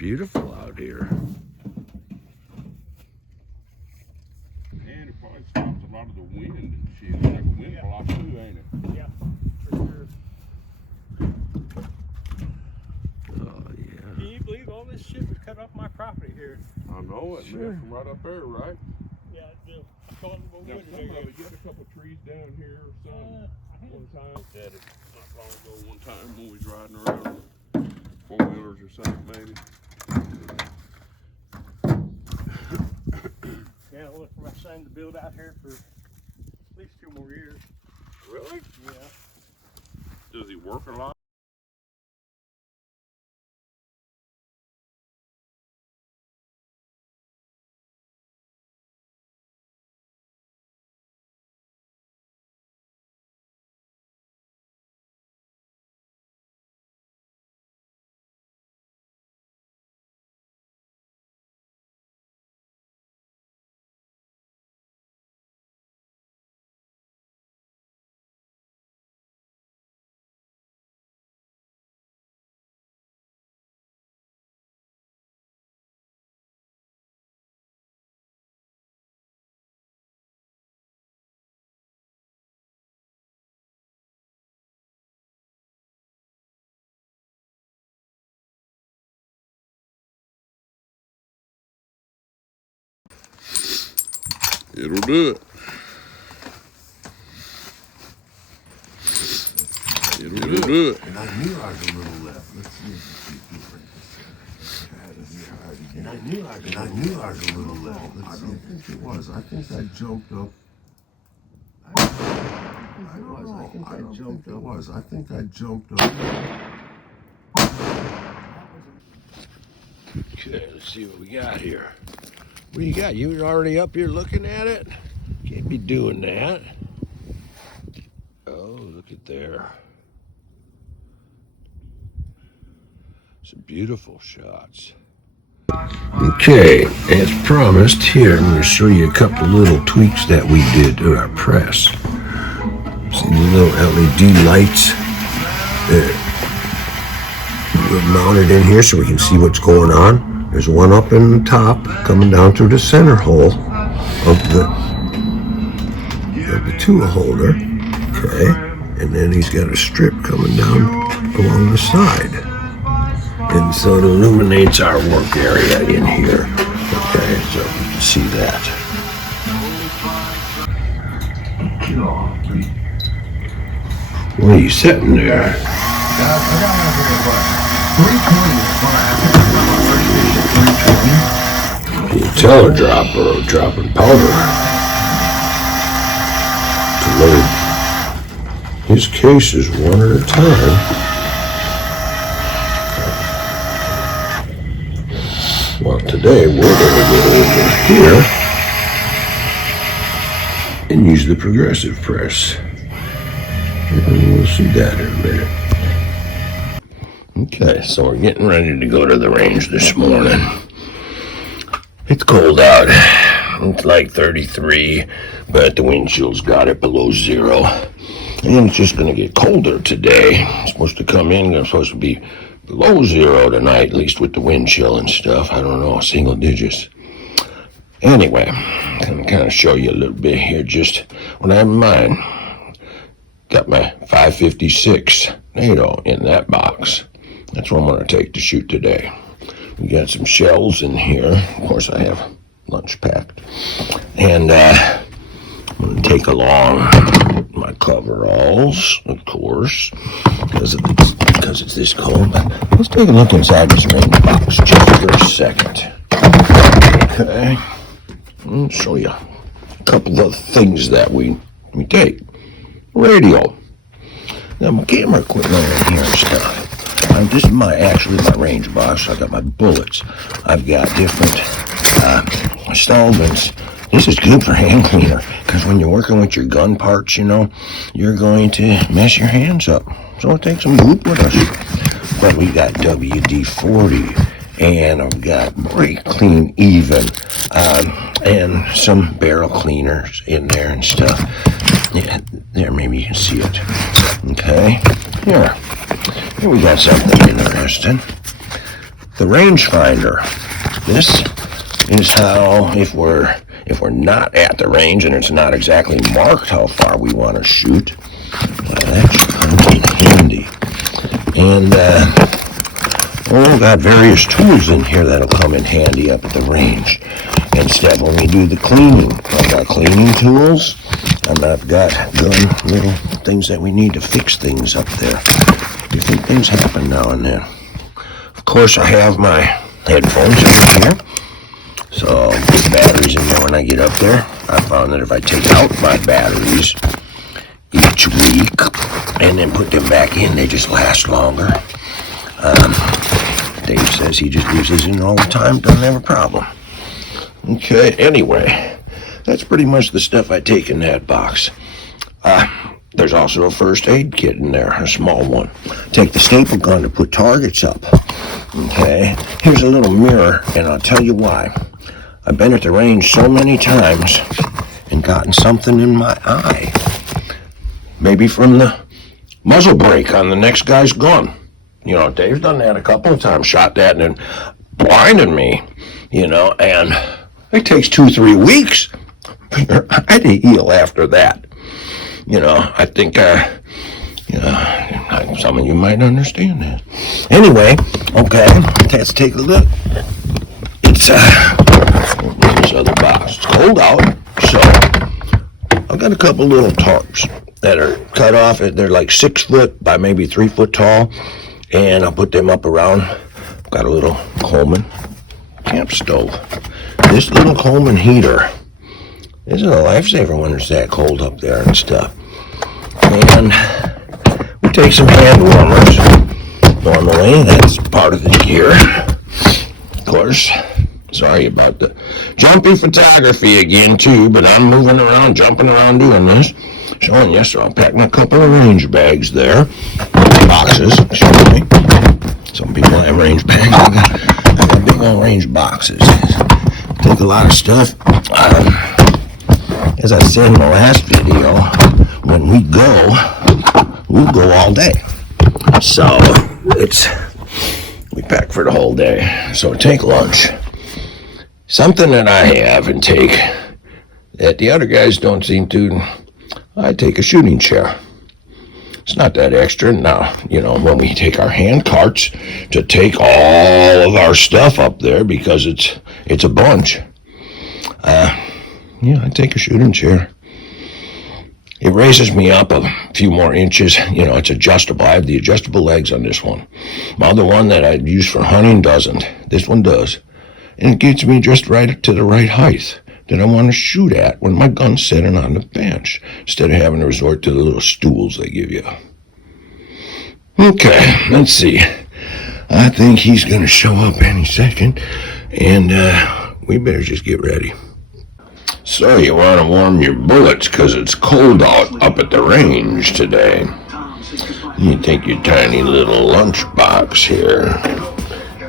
beautiful out here. And it probably stops a lot of the wind and shit. It's like a wind block too, ain't it? Yeah, for sure. Oh, yeah. Can you believe all this shit was cut off my property here? I know it, man. From right up there, right? Yeah, I call it Now, wood some today. of it, you had a couple trees down here or something. One time, had it not long ago. One time when we was riding around four-wheelers or something, maybe. Yeah, I look for my son to build out here for at least 2 more years. Really? Yeah. Does he work a lot? It'll do it. It'll do it. And I knew I was a little left. Let's see if we can do it. And I knew I was a little left. I don't think it was. I think I jumped up. I don't know. I think I jumped up. Okay, let's see what we got here. What do you got? You were already up here looking at it? Can't be doing that. Oh, look at there. Some beautiful shots. Okay, as promised, here I'm going to show you a couple little tweaks that we did to our press. See the little LED lights that we've mounted in here so we can see what's going on. There's one up in the top coming down through the center hole of the tool holder. Okay, and then he's got a strip coming down along the side. And so it illuminates our work area in here. Okay, so you can see that. What are you sitting there? The teledropper or dropping powder to load his cases one at a time. Well, today we're going to go over here and use the progressive press. And we'll see that in a minute. Okay, so we're getting ready to go to the range this morning. It's cold out. It's like 33, but the wind chill's got it below 0. And it's just going to get colder today. It's supposed to come in, it's supposed to be below 0 tonight, at least with the wind chill and stuff. I don't know, single digits. Anyway, I'm going to kind of show you a little bit here, just what I have in mind. Got my 556 NATO in that box. That's what I'm going to take to shoot today. We got some shells in here. Of course, I have lunch packed. And I'm going to take along my coveralls, of course, because it's this cold. But let's take a look inside this range box just for a second. Okay. I'll show you a couple of things that we take. Radio. Now my camera equipment in here and stuff. This is actually my range box. I got my bullets. I've got different solvents. This is good for hand cleaner because when you're working with your gun parts, you know, you're going to mess your hands up. So take some goop with us. But we got WD-40 and I've got Brake Clean Even and some barrel cleaners in there and stuff. Yeah, there, maybe you can see it. Okay, here we got something interesting. the rangefinder. This is how, if we're not at the range and it's not exactly marked how far we want to shoot, that should come in handy. And got various tools in here that'll come in handy up at the range. Instead, when we do the cleaning, I've got cleaning tools, and I've got little things that we need to fix things up there. Different things happen now and then. Of course, I have my headphones in here, so put batteries in there when I get up there. I found that if I take out my batteries each week and then put them back in, they just last longer. Dave says he just leaves his in all the time, doesn't have a problem. Okay, anyway, that's pretty much the stuff I take in that box. There's also a first aid kit in there, a small one. Take the staple gun to put targets up. Okay, here's a little mirror, and I'll tell you why. I've been at the range so many times and gotten something in my eye. Maybe from the muzzle brake on the next guy's gun. You know, Dave's done that a couple of times, shot that and then blinded me, you know, and it takes 2-3 weeks for your eye to heal after that. You know, I think, some of you might understand that. Anyway, okay, let's take a look. It's, this other box. It's cold out, so I've got a couple little tarps that are cut off. They're like 6 foot by maybe 3 foot tall, and I'll put them up around. I've got a little Coleman camp stove. This little Coleman heater, this is a lifesaver when it's that cold up there and stuff. And we take some hand warmers. Normally, that's part of the gear. Of course, sorry about the jumpy photography again, too, but I'm moving around, jumping around doing this. Showing you, so I'll pack my couple of range bags there. Boxes, excuse me. Some people have range bags. I got big old range boxes. Take a lot of stuff. As I said in the last video, when we go, we'll go all day. So we pack for the whole day. So take lunch. Something that I have and take that the other guys don't seem to, I take a shooting chair. It's not that extra. Now, you know, when we take our hand carts to take all of our stuff up there because it's a bunch. I take a shooting chair. It raises me up a few more inches. You know, it's adjustable. I have the adjustable legs on this one. My other one that I use for hunting doesn't. This one does. And it gets me just right to the right height that I want to shoot at when my gun's sitting on the bench, instead of having to resort to the little stools they give you. Okay, let's see. I think he's going to show up any second, and we better just get ready. So you want to warm your bullets because it's cold out up at the range today. You take your tiny little lunch box here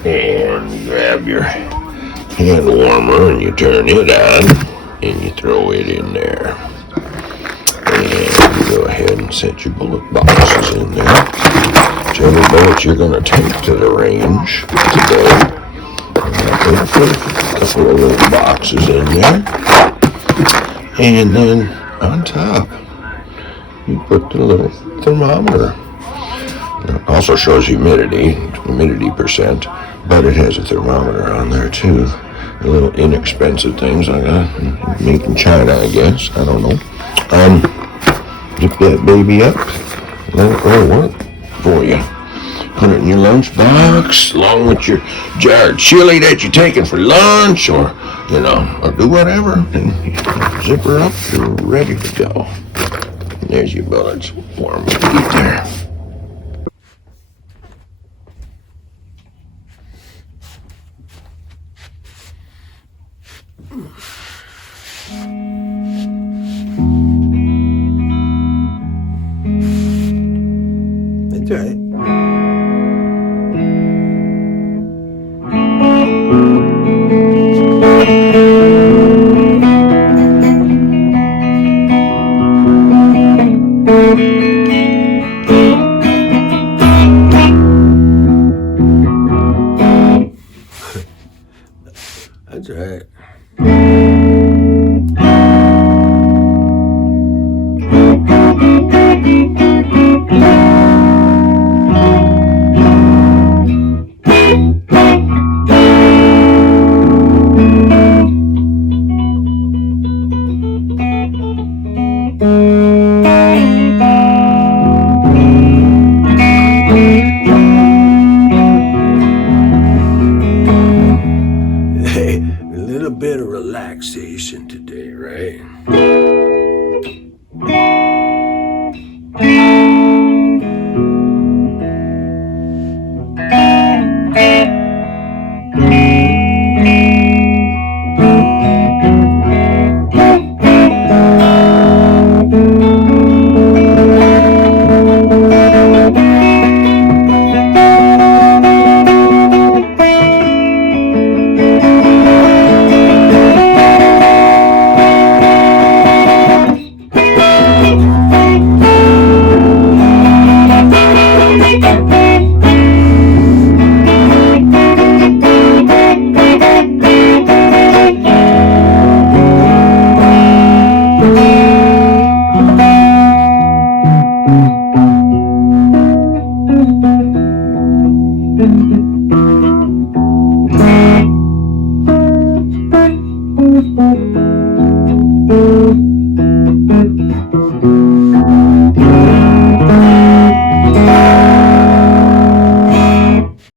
and grab your hand warmer and you turn it on and you throw it in there. And you go ahead and set your bullet boxes in there. Whichever bullets you're going to take to the range today. And I put a couple of little boxes in there. And then on top, you put the little thermometer. It also shows humidity percent, but it has a thermometer on there too. The little inexpensive things I got, made in China, I guess. I don't know. Zip that baby up, let it roll work for you. Put it in your lunch box, along with your jar of chili that you're taking for lunch, or, you know, or do whatever. And zip her up, you're ready to go. And there's your bullets, warm to eat there. That's right.